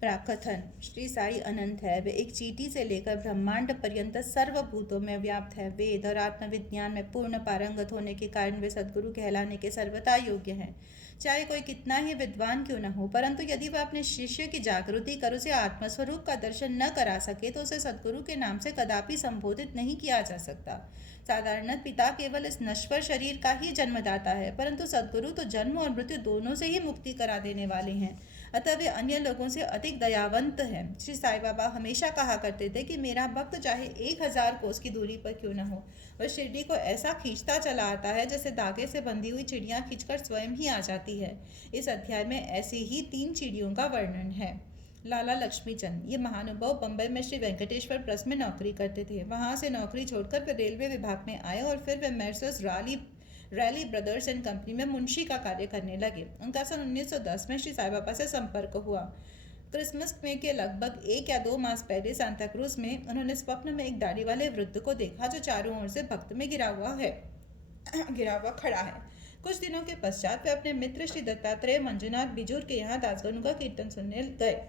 प्राकथन। श्री साई अनंत है। वे एक चींटी से लेकर ब्रह्मांड पर्यंत सर्वभूतों में व्याप्त है। वेद और आत्मविज्ञान में पूर्ण पारंगत होने के कारण वे सद्गुरु कहलाने के सर्वथा योग्य हैं। चाहे कोई कितना ही विद्वान क्यों न हो, परंतु यदि वह अपने शिष्य की जागृति कर उसे आत्मस्वरूप का दर्शन न करा सके तो उसे सद्गुरु के नाम से कदापि संबोधित नहीं किया जा सकता। साधारणतः पिता केवल इस नश्वर शरीर का ही जन्मदाता है, परंतु सद्गुरु तो जन्म और मृत्यु दोनों से ही मुक्ति करा देने वाले हैं। अतः वे अन्य लोगों से अधिक दयावंत हैं। श्री साई बाबा हमेशा कहा करते थे कि मेरा भक्त चाहे 1000 कोस की दूरी पर क्यों न हो, वह शिरडी को ऐसा खींचता चला आता है जैसे धागे से बंधी हुई चिड़ियां खींचकर स्वयं ही आ जाती है। इस अध्याय में ऐसी ही 3 चिड़ियों का वर्णन है। लाला लक्ष्मीचंद, ये महानुभाव बम्बई में श्री वेंकटेश्वर प्रेस में नौकरी करते थे। वहां से नौकरी छोड़कर वे रेलवे विभाग में आए और फिर वे मेर्सर्स रैली ब्रदर्स एंड कंपनी में मुंशी का कार्य करने लगे। उनका सन 1910 में श्री साई बाबा से संपर्क हुआ। क्रिसमस में के लगभग 1 या 2 मास पहले सांता क्रूज में उन्होंने स्वप्न में एक दाढ़ी वाले वृद्ध को देखा जो चारों ओर से भक्त में गिरा हुआ खड़ा है। कुछ दिनों के पश्चात वे अपने मित्र श्री दत्तात्रेय मंजुनाथ बिजूर के यहाँ दासगणु का कीर्तन सुनने गए।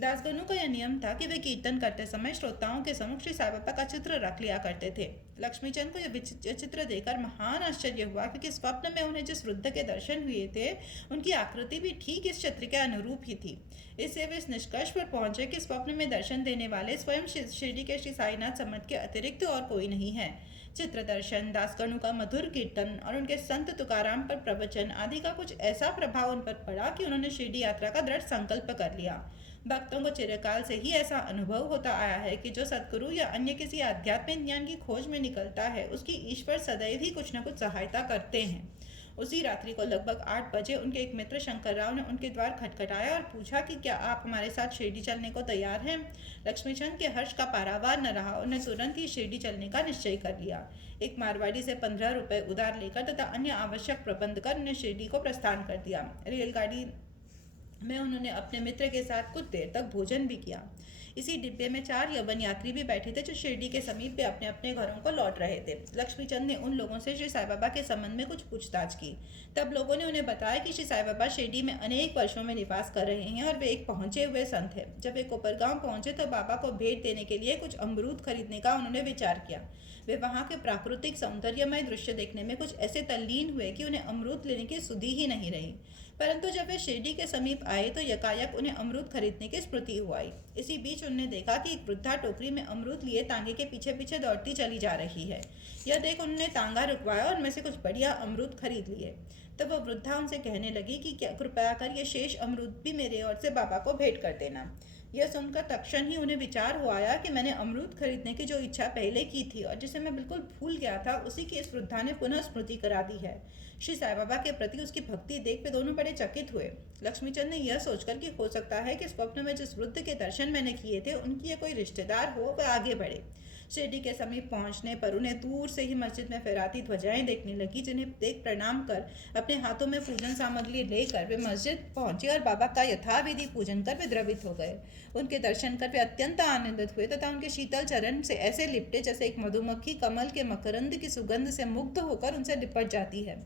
दासगणु का यह नियम था कि वे कीर्तन करते समय श्रोताओं के समक्ष श्री साई बाबा का चित्र रख लिया करते थे। लक्ष्मीचंद को यह चित्र देखकर महान आश्चर्य हुआ, क्योंकि स्वप्न में उन्हें जिस वृद्ध के दर्शन हुए थे उनकी आकृति भी ठीक इस चित्र के अनुरूप ही थी। इससे वे इस निष्कर्ष पर पहुंचे कि स्वप्न में दर्शन देने वाले स्वयं शिरडी के श्री साईनाथ समर्थ के अतिरिक्त और कोई नहीं है। चित्र दर्शन, दासगणु का मधुर कीर्तन और उनके संत तुकाराम पर प्रवचन आदि का कुछ ऐसा प्रभाव उन पर पड़ा कि उन्होंने शिरडी यात्रा का दृढ़ संकल्प कर लिया। भक्तों को चिरकाल से ही ऐसा अनुभव होता आया है कि जो सद्गुरु या अन्य किसी आध्यात्मिक ज्ञान की खोज में निकलता है उसकी ईश्वर सदैव ही कुछ न कुछ सहायता करते हैं। उसी रात्रि को लगभग 8 बजे उनके एक मित्र शंकर राव ने उनके द्वार खटखटाया और पूछा कि क्या आप हमारे साथ शिरडी चलने को तैयार हैं। लक्ष्मीचंद के हर्ष का पारावार न रहा। उन्हें तुरंत ही शिरडी चलने का निश्चय कर लिया। एक मारवाड़ी से 15 रुपये उधार लेकर तथा अन्य आवश्यक प्रबंध कर उन्हें शिरडी को प्रस्थान कर दिया। रेलगाड़ी में उन्होंने अपने मित्र के साथ कुछ देर तक भोजन भी किया। इसी डिब्बे में 4 यवन यात्री भी बैठे थे जो शिरडी के समीप पे अपने अपने घरों को लौट रहे थे। लक्ष्मीचंद ने उन लोगों से श्री साई बाबा के संबंध में कुछ पूछताछ की। तब लोगों ने उन्हें बताया कि श्री साई बाबा शिरडी में अनेक वर्षों में निवास कर रहे हैं और वे एक पहुंचे हुए संत हैं। जब वे कोपरगांव पहुंचे तो बाबा को भेंट देने के लिए कुछ अमरूद खरीदने का उन्होंने विचार किया। वे वहां के प्राकृतिक सौंदर्यमय दृश्य देखने में कुछ ऐसे तल्लीन हुए कि उन्हें अमरूद लेने की सुधि ही नहीं रही। परंतु जब वे शिरडी के समीप आए तो यकायक उन्हें अमरूद खरीदने की स्मृति हुआ। इसी बीच उन्होंने देखा कि एक वृद्धा टोकरी में अमरूद लिए तांगे के पीछे पीछे दौड़ती चली जा रही है। यह देख उन्होंने तांगा रुकवाया और उनमें से कुछ बढ़िया अमरूद खरीद लिए। तब वह वृद्धा उनसे कहने लगी कि क्या कृपया कर ये शेष अमरूद भी मेरे ओर से बाबा को भेंट कर देना। यह सुनकर तत्क्षण ही उन्हें विचार हो आया कि मैंने अमरूद खरीदने की जो इच्छा पहले की थी और जिसे मैं बिल्कुल भूल गया था, उसी की इस वृद्धा ने पुनः स्मृति करा दी है। श्री साई बाबा के प्रति उसकी भक्ति देख वे दोनों बड़े चकित हुए। लक्ष्मीचंद ने यह सोचकर कि हो सकता है कि स्वप्न में जिस वृद्ध के दर्शन मैंने किए थे उनकी यह कोई रिश्तेदार हो, वह आगे बढ़े। शिरडी के समीप पहुंचने पर उन्हें दूर से ही मस्जिद में फहराती ध्वजाएं देखने लगी, जिन्हें देख प्रणाम कर अपने हाथों में पूजन सामग्री लेकर वे मस्जिद पहुंचे और बाबा का यथाविधि पूजन कर वे द्रवित हो गए। उनके दर्शन कर वे अत्यंत आनंदित हुए तथा उनके शीतल चरण से ऐसे लिपटे जैसे एक मधुमक्खी कमल के मकरंद की सुगंध से मुग्ध होकर उनसे लिपट जाती है।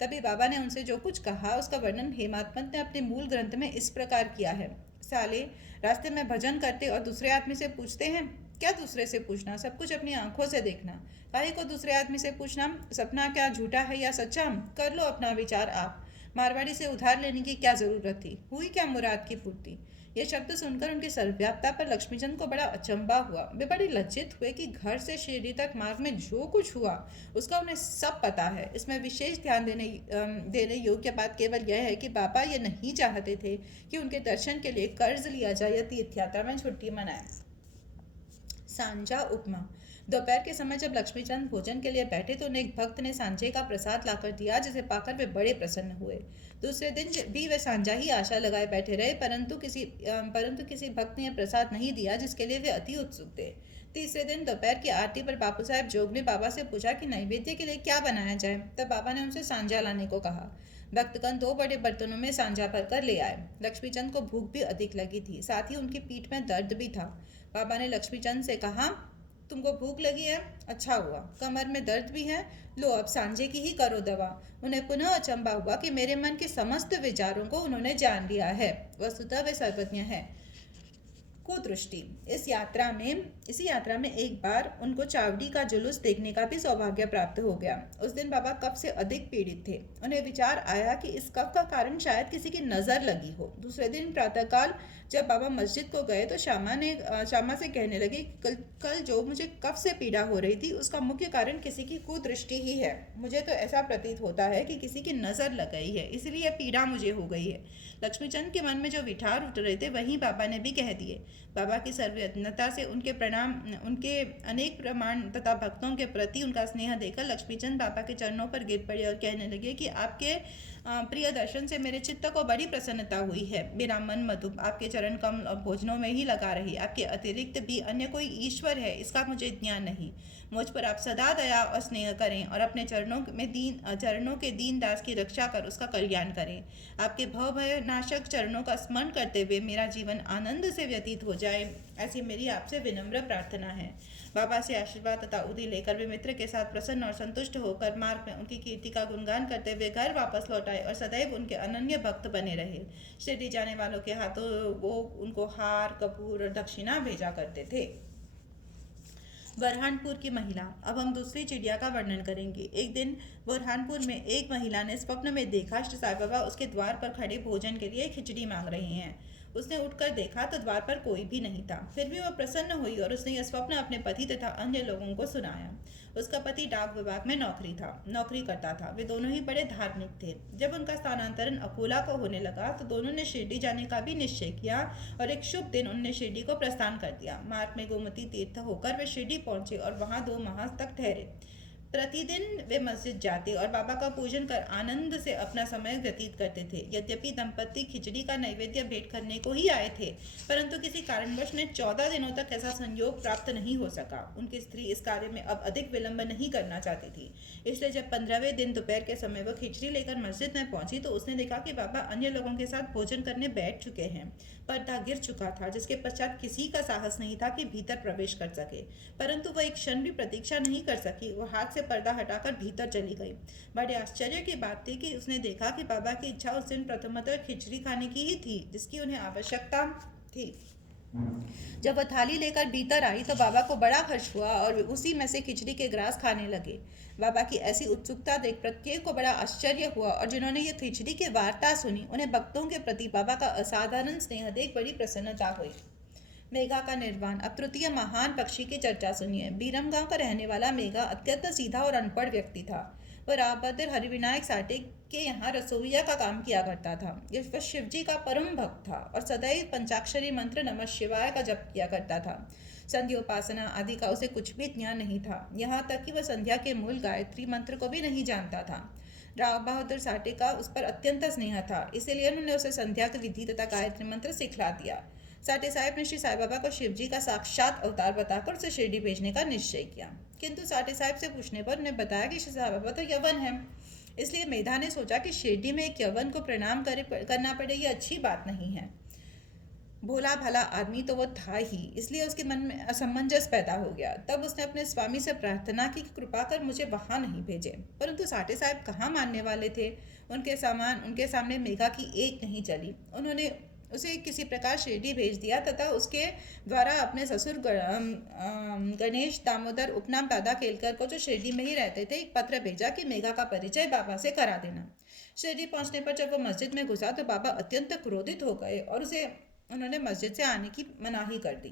तभी बाबा ने उनसे जो कुछ कहा उसका वर्णन हेमात्मत ने अपने मूल ग्रंथ में इस प्रकार किया है। साले, रास्ते में भजन करते और दूसरे आदमी से पूछते हैं। क्या दूसरे से पूछना, सब कुछ अपनी आंखों से देखना। काहे को दूसरे आदमी से पूछना, सपना क्या झूठा है या सच्चा, कर लो अपना विचार आप। मारवाड़ी से उधार लेने की क्या जरूरत थी, हुई क्या मुराद की पूर्ति। यह शब्द सुनकर उनकी सर्वव्यापता पर लक्ष्मीचंद को बड़ा अचंबा हुआ। वे बड़े लज्जित हुए कि घर से शिरडी तक मार्ग में जो कुछ हुआ उसका उन्हें सब पता है। इसमें विशेष ध्यान देने योग्य बात केवल यह है कि बाबा ये नहीं चाहते थे कि उनके दर्शन के लिए कर्ज लिया जाए या तीर्थ यात्रा में छुट्टी मनाए। सांझा उपमा। दोपहर के समय जब लक्ष्मीचंद भोजन के लिए बैठे तो उन्हें एक भक्त ने सांझे का प्रसाद लाकर दिया, जिसे पाकर वे बड़े प्रसन्न हुए। दूसरे दिन भी वे सांझा ही आशा लगाए बैठे रहे, परंतु किसी भक्त ने यह प्रसाद नहीं दिया जिसके लिए वे अति उत्सुक थे। तीसरे दिन दोपहर की आरती पर बापू साहब जोग ने बाबा से पूछा कि नैवेद्य के लिए क्या बनाया जाए। तब बाबा ने उनसे सांझा लाने को कहा। भक्तगण 2 बड़े बर्तनों में सांझा भरकर ले आए। लक्ष्मीचंद को भूख भी अधिक लगी थी, साथ ही उनकी पीठ में दर्द भी था। बाबा ने लक्ष्मीचंद से कहा, तुमको भूख लगी है, अच्छा हुआ। कमर में दर्द भी है, लो अब सांझे की ही करो दवा। उन्हें पुनः अचंबा हुआ कि मेरे मन के समस्त विचारों को उन्होंने जान लिया है। वस्तुतः वे सर्वज्ञ है। कुदृष्टि। इसी यात्रा में एक बार उनको चावड़ी का जुलूस देखने का भी सौभाग्य प्राप्त हो गया। उस दिन बाबा कफ से अधिक पीड़ित थे। उन्हें विचार आया कि इस कफ का कारण शायद किसी की नज़र लगी हो। दूसरे दिन प्रातःकाल जब बाबा मस्जिद को गए तो श्यामा से कहने लगे, कल जो मुझे कफ से पीड़ा हो रही थी उसका मुख्य कारण किसी की कुदृष्टि ही है। मुझे तो ऐसा प्रतीत होता है कि किसी की नज़र लग गई है, इसलिए पीड़ा मुझे हो गई है। लक्ष्मीचंद के मन में जो विचार उठ रहे थे वहीं बाबा ने भी कह दिए। बाबा की सर्वज्ञता से उनके अनेक प्रमाण तथा भक्तों के प्रति उनका स्नेह देखकर लक्ष्मीचंद बाबा के चरणों पर गिर पड़े और कहने लगे कि आपके प्रिय दर्शन से मेरे चित्त को बड़ी प्रसन्नता हुई है। मेरा मन मधु आपके चरण कमल और भोजनों में ही लगा रही। आपके अतिरिक्त भी अन्य कोई ईश्वर है इसका मुझे ज्ञान नहीं। मुझ पर आप सदा दया और स्नेह करें और अपने चरणों के दीन दास की रक्षा कर उसका कल्याण करें। आपके भय नाशक चरणों का स्मरण करते हुए मेरा जीवन आनंद से व्यतीत हो जाए, ऐसी मेरी आपसे विनम्र प्रार्थना है। बाबा से आशीर्वाद तथा उदी लेकर वे मित्र के साथ प्रसन्न और संतुष्ट होकर मार्ग में उनकी कीर्ति का गुणगान करते हुए घर वापस लौट आए और सदैव उनके अनन्य भक्त बने रहे। शिरडी जाने वालों के हाथों वो उनको हार, कपूर और दक्षिणा भेजा करते थे। बुरहानपुर की महिला। अब हम दूसरी चिड़िया का वर्णन करेंगे। एक दिन बुरहानपुर में एक महिला ने स्वप्न में देखा श्री साईं बाबा उसके द्वार पर खड़े भोजन के लिए खिचड़ी मांग रहे हैं। उसने उठकर देखा तो द्वार पर कोई भी नहीं था। फिर भी वह प्रसन्न हुई और उसने यह स्वप्न अपने पति तथा अन्य लोगों को सुनाया। उसका पति डाक विभाग में नौकरी करता था। वे दोनों ही बड़े धार्मिक थे। जब उनका स्थानांतरण अकोला को होने लगा तो दोनों ने शिरडी जाने का भी निश्चय किया और एक शुभ दिन उन्होंने शिरडी को प्रस्थान कर दिया। मार्ग में गोमती तीर्थ होकर वे शिरडी पहुंचे और वहां 2 माह तक ठहरे। प्रतिदिन वे मस्जिद जाते और बाबा का पूजन कर आनंद से अपना समय व्यतीत करते थे। यद्यपि दंपति खिचड़ी का नैवेद्य भेंट करने को ही आए थे, परंतु किसी कारणवश ने 14 दिनों तक ऐसा संयोग प्राप्त नहीं हो सका। उनकी स्त्री इस कार्य में अब अधिक विलंब नहीं करना चाहती थी। इसलिए जब 15वें दिन दोपहर के समय वह खिचड़ी लेकर मस्जिद में पहुंची तो उसने देखा कि बाबा अन्य लोगों के साथ भोजन करने बैठ चुके हैं। पर्दा गिर चुका था, जिसके पश्चात किसी का साहस नहीं था कि भीतर प्रवेश कर सके। परंतु वह एक क्षण भी प्रतीक्षा नहीं कर सकी। वह हाथ से पर्दा हटाकर भीतर चली गई। बड़े आश्चर्य की बात थी कि उसने देखा कि बाबा की इच्छा उस दिन प्रथमतः खिचड़ी खाने की ही थी, जिसकी उन्हें आवश्यकता थी। जब वह थाली लेकर भीतर आई तो बाबा को बड़ा हर्ष हुआ और वे उसी में से खिचड़ी के ग्रास खाने लगे। बाबा की ऐसी उत्सुकता देख प्रत्येक को बड़ा आश्चर्य हुआ और जिन्होंने ये खिचड़ी की वार्ता सुनी उन्हें भक्तों के प्रति बाबा का असाधारण स्नेह देख बड़ी प्रसन्नता हुई। मेघा का निर्वाण। अब तृतीय महान पक्षी की चर्चा सुनिए। बीरम गांव का रहने वाला मेघा अत्यंत सीधा और अनपढ़ व्यक्ति था। वह रावभद्र हरिविनायक साठे के यहाँ रसोईया का काम किया करता था। वह शिव जी का परम भक्त था और सदैव पंचाक्षरी मंत्र नमः शिवाय का जप किया करता था। संध्योपासना आदि का उसे कुछ भी ज्ञान नहीं था। यहाँ तक कि वह संध्या के मूल गायत्री मंत्र को भी नहीं जानता था। राव बहादुर साठे का उस पर अत्यंत स्नेह था, इसीलिए उन्होंने उसे संध्या की विधि तथा गायत्री मंत्र सिखला दिया। साठे साहब ने श्री साईं बाबा को शिव जी का साक्षात अवतार बताकर उसे शिरडी भेजने का निश्चय किया, किंतु साठे साहब से पूछने पर उन्हें बताया कि श्री साईं बाबा तो यवन है। इसलिए मेधा ने सोचा कि शिरडी में एक यवन को प्रणाम करना पड़े, ये अच्छी बात नहीं है। भोला भाला आदमी तो वो था ही, इसलिए उसके मन में असमंजस पैदा हो गया। तब उसने अपने स्वामी से प्रार्थना की कि कृपा कर मुझे वहां नहीं भेजे। परंतु साठे साहब कहाँ मानने वाले थे। उनके सामने मेघा की एक नहीं चली। उन्होंने उसे किसी प्रकार शिरडी भेज दिया तथा उसके द्वारा अपने ससुर गणेश दामोदर उपनाम दादा केलकर को, जो शिरडी में ही रहते थे, एक पत्र भेजा कि मेघा का परिचय बाबा से करा देना। शिरडी पहुंचने पर जब वो मस्जिद में घुसा तो बाबा अत्यंत क्रोधित हो गए और उन्होंने मस्जिद से आने की मनाही कर दी।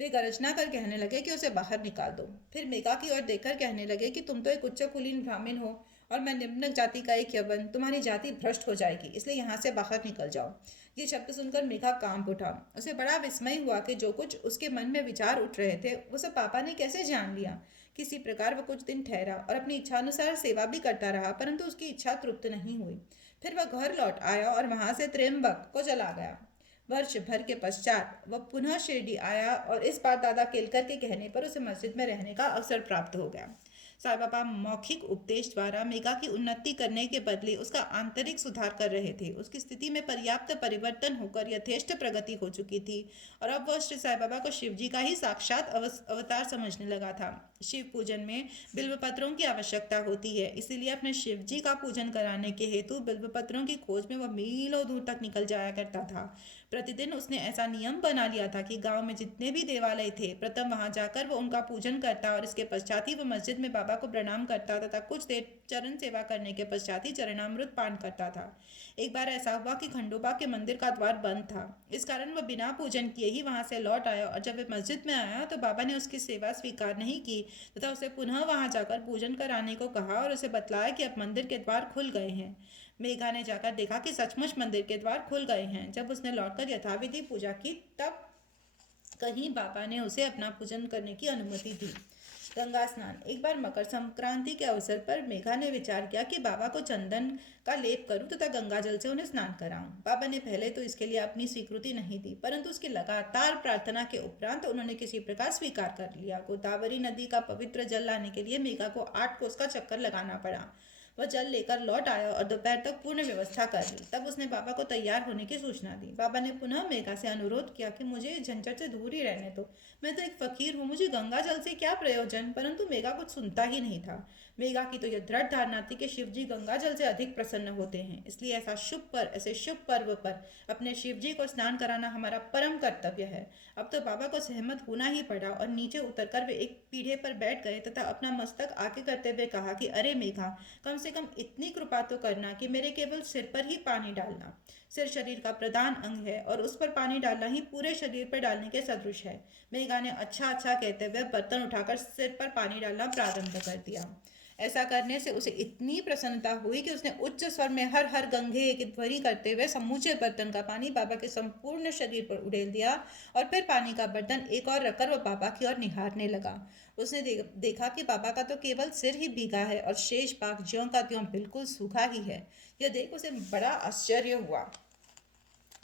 वे गर्जना कर कहने लगे कि उसे बाहर निकाल दो। फिर मेघा की ओर देखकर कहने लगे कि तुम तो एक उच्च कुलीन ब्राह्मण हो और मैं निम्न जाति का एक यवन, तुम्हारी जाति भ्रष्ट हो जाएगी, इसलिए यहाँ से बाहर निकल जाओ। ये शब्द सुनकर मेघा कांप उठा। उसे बड़ा विस्मय हुआ कि जो कुछ उसके मन में विचार उठ रहे थे वो सब पापा ने कैसे जान लिया। किसी प्रकार वह कुछ दिन ठहरा और अपनी इच्छानुसार सेवा भी करता रहा, परंतु उसकी इच्छा तृप्त नहीं हुई। फिर वह घर लौट आया और वहां से त्र्यंबक को चला गया। वर्ष भर के पश्चात वह पुनः शिरडी आया और इस बार दादा केलकर के कहने पर उसे मस्जिद में रहने का अवसर प्राप्त हो गया। साईं बाबा मौखिक उपदेश द्वारा मेघा की उन्नति करने के बदले उसका आंतरिक सुधार कर रहे थे। उसकी स्थिति में पर्याप्त परिवर्तन होकर यथेष्ट प्रगति हो चुकी थी और अब वह श्री साईं बाबा को शिव जी का ही साक्षात अवतार समझने लगा था। शिव पूजन में बिल्व पत्रों की आवश्यकता होती है, इसीलिए अपने शिव जी का पूजन कराने के हेतु बिल्व पत्रों की खोज में वह मीलों दूर तक निकल जाया करता था। प्रतिदिन उसने ऐसा नियम बना लिया था कि गांव में जितने भी देवालय थे, प्रथम वहां जाकर वह उनका पूजन करता और इसके पश्चात ही वह मस्जिद में बाबा को प्रणाम करता तथा कुछ देर चरण सेवा करने के पश्चात ही चरणामृत पान करता था। एक बार ऐसा हुआ कि खंडोबा के मंदिर का द्वार बंद था, इस कारण वह बिना पूजन किए ही वहां से लौट आया और जब वह मस्जिद में आया तो बाबा ने उसकी सेवा स्वीकार नहीं की तथा उसे पुनः वहां जाकर पूजन कराने को कहा और उसे बतलाया कि अब मंदिर के द्वार खुल गए हैं। मेघा ने जाकर देखा कि सचमुच मंदिर के द्वार खुल गए हैं। जब उसने लौटकर यथाविधि पूजा की तब कहीं बाबा ने उसे अपना पूजन करने की अनुमति दी। गंगा स्नान। एक बार मकर संक्रांति के अवसर पर मेघा ने विचार किया कि बाबा को चंदन का लेप करूं तथा गंगा जल से उन्हें स्नान कराऊं। बाबा ने पहले तो इसके लिए अपनी स्वीकृति नहीं दी, परंतु उसकी लगातार प्रार्थना के उपरांत उन्होंने किसी प्रकार स्वीकार कर लिया। गोदावरी नदी का पवित्र जल लाने के लिए मेघा को 8 कोस का चक्कर लगाना पड़ा। वह जल लेकर लौट आया और दोपहर तक पूर्ण व्यवस्था कर ली। तब उसने बाबा को तैयार होने की सूचना दी। बाबा ने पुनः मेघा से अनुरोध किया कि मुझे झंझट से दूर ही रहने दो, मैं तो एक फकीर हूँ, मुझे गंगा जल से क्या प्रयोजन। परंतु मेघा कुछ सुनता ही नहीं था। मेघा की तो यह दृढ़ धारणा थी कि शिव जी गंगा जल से अधिक प्रसन्न होते हैं, इसलिए ऐसे शुभ पर्व पर अपने शिव जी को स्नान कराना हमारा परम कर्तव्य है। अब तो बाबा को सहमत होना ही पड़ा और नीचे उतरकर वे एक पीढ़े पर बैठ गए तथा अपना मस्तक आगे करते हुए कहा कि अरे मेघा, कम से कम इतनी कृपा तो करना कि मेरे केवल सिर पर ही पानी डालना। सिर शरीर का प्रधान अंग है और उस पर पानी डालना ही पूरे शरीर पर डालने के सदृश है। मेघा ने अच्छा अच्छा कहते हुए बर्तन उठाकर सिर पर पानी डालना प्रारंभ कर दिया। ऐसा करने से उसे इतनी प्रसन्नता हुई कि उसने उच्च स्वर में हर हर गंगे की ध्वनि करते हुए समूचे बर्तन का पानी बाबा के संपूर्ण शरीर पर उड़ेल दिया और फिर पानी का बर्तन एक और रखकर वह बाबा की ओर निहारने लगा। उसने देखा कि बाबा का तो केवल सिर ही भीगा है और शेष भाग ज्यों का त्यों बिल्कुल सूखा ही है। यह देख उसे बड़ा आश्चर्य हुआ।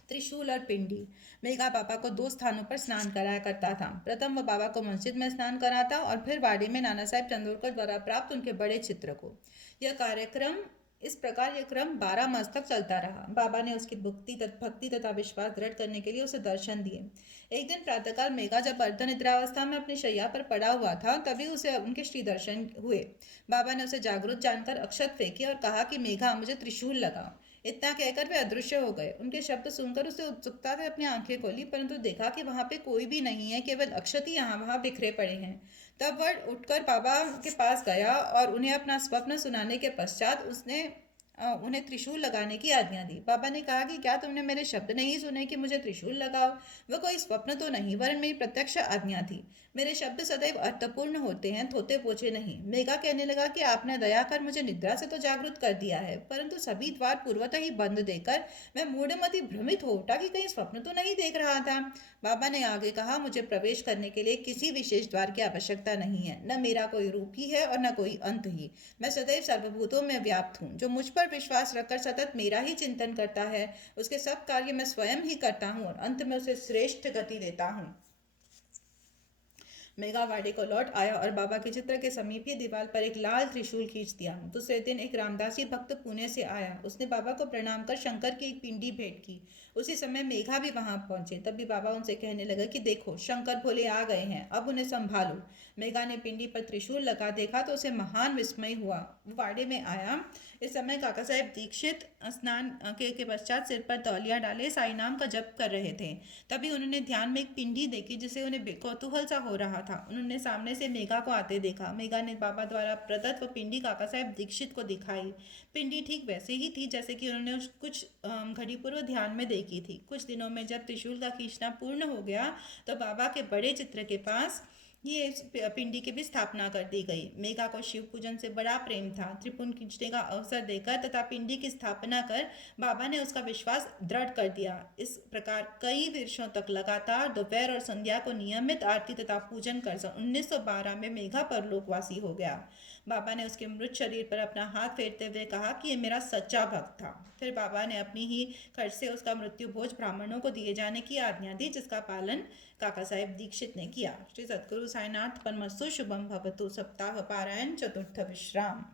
त्रिशूल और पिंडी। मेघा बाबा को 2 स्थानों पर स्नान कराया करता था। प्रथम वह बाबा को मस्जिद में स्नान कराता और फिर वाड़ी में नाना साहेब चंदोरकर द्वारा प्राप्त उनके बड़े चित्र को। इस प्रकार यह क्रम 12 मास तक चलता रहा। बाबा ने उसकी भक्ति तथा विश्वास दृढ़ करने के लिए उसे दर्शन दिए। एक दिन प्रातःकाल मेघा जब अर्धनिद्रावस्था में अपनी शैया पर पड़ा हुआ था, तभी उसे उनके श्री दर्शन हुए। बाबा ने उसे जागृत जानकर अक्षत फेंकी और कहा कि मेघा, मुझे त्रिशूल लगाओ। इतना कहकर वे अदृश्य हो गए। उनके शब्द सुनकर उसे उत्सुकता से अपनी आंखें खोली, परंतु देखा कि वहां पे कोई भी नहीं है, केवल अक्षत ही यहाँ वहां बिखरे पड़े हैं। तब वह उठकर बाबा के पास गया और उन्हें अपना स्वप्न सुनाने के पश्चात उसने उन्हें त्रिशूल लगाने की आज्ञा दी। बाबा ने कहा कि क्या तुमने मेरे शब्द नहीं सुने कि मुझे त्रिशूल लगाओ? वह कोई स्वप्न तो नहीं, वरन मेरी प्रत्यक्ष आज्ञा थी। मेरे शब्द सदैव अर्थपूर्ण होते हैं, थोते पोछे नहीं। मेघा कहने लगा कि आपने दया कर मुझे निद्रा से तो जागृत कर दिया है, परंतु सभी द्वार पूर्वतः ही बंद देकर मैं मूढ़मति भ्रमित हो उठा कि कहीं स्वप्न तो नहीं देख रहा था। बाबा ने आगे कहा, मुझे प्रवेश करने के लिए किसी विशेष द्वार की आवश्यकता नहीं है। न मेरा कोई रूप ही है और न कोई अंत ही। मैं सदैव सर्वभूतों में व्याप्त हूँ। जो मुझ पर विश्वास रखकर सतत मेरा ही चिंतन करता है, उसके सब कार्य मैं स्वयं ही करता हूँ और अंत में उसे श्रेष्ठ गति देता हूँ। मेघा वाड़ी को लौट आया और बाबा के चित्र के समीप ही दीवार पर एक लाल त्रिशूल खींच दिया। दूसरे दिन एक रामदासी भक्त पुणे से आया। उसने बाबा को प्रणाम कर शंकर की एक पिंडी भेंट की। उसी समय मेघा भी वहां पहुंचे। तभी बाबा उनसे कहने लगा कि देखो, शंकर भोले आ गए हैं, अब उन्हें संभालो। मेघा ने पिंडी पर त्रिशूल लगा देखा तो उसे महान विस्मय हुआ। वो वाड़े में आया। इस समय काका साहेब दीक्षित स्नान के पश्चात सिर पर तौलिया डाले साई नाम का जप कर रहे थे। तभी उन्होंने ध्यान में एक पिंडी देखी जिसे उन्हें कौतूहल सा हो रहा था। उन्होंने सामने से मेघा को आते देखा। मेघा ने बाबा द्वारा प्रदत्त वो पिंडी काका साहेब दीक्षित को दिखाई। पिंडी ठीक वैसे ही थी जैसे कि उन्होंने कुछ घड़ी पूर्व ध्यान में देखी थी। कुछ दिनों में जब त्रिशूल का खींचना पूर्ण हो गया तो बाबा के बड़े चित्र के पास ये पिंडी की भी स्थापना कर दी गई। मेघा को शिव पूजन से बड़ा प्रेम था। त्रिपुंड खींचने का अवसर देकर तथा पिंडी की स्थापना कर बाबा ने उसका विश्वास दृढ़ कर दिया। इस प्रकार कई वर्षों तक लगातार दोपहर और संध्या को नियमित आरती तथा पूजन कर 1912 में मेघा परलोकवासी हो गया। बाबा ने उसके मृत शरीर पर अपना हाथ फेरते हुए कहा कि ये मेरा सच्चा भक्त था। फिर बाबा ने अपनी ही खर्च से उसका मृत्यु भोज ब्राह्मणों को दिए जाने की आज्ञा दी, जिसका पालन काका साहेब दीक्षित ने किया। श्री सद्गुरु साईनाथ परमस्तु शुभम भवतु। सप्ताह पारायण चतुर्थ विश्राम।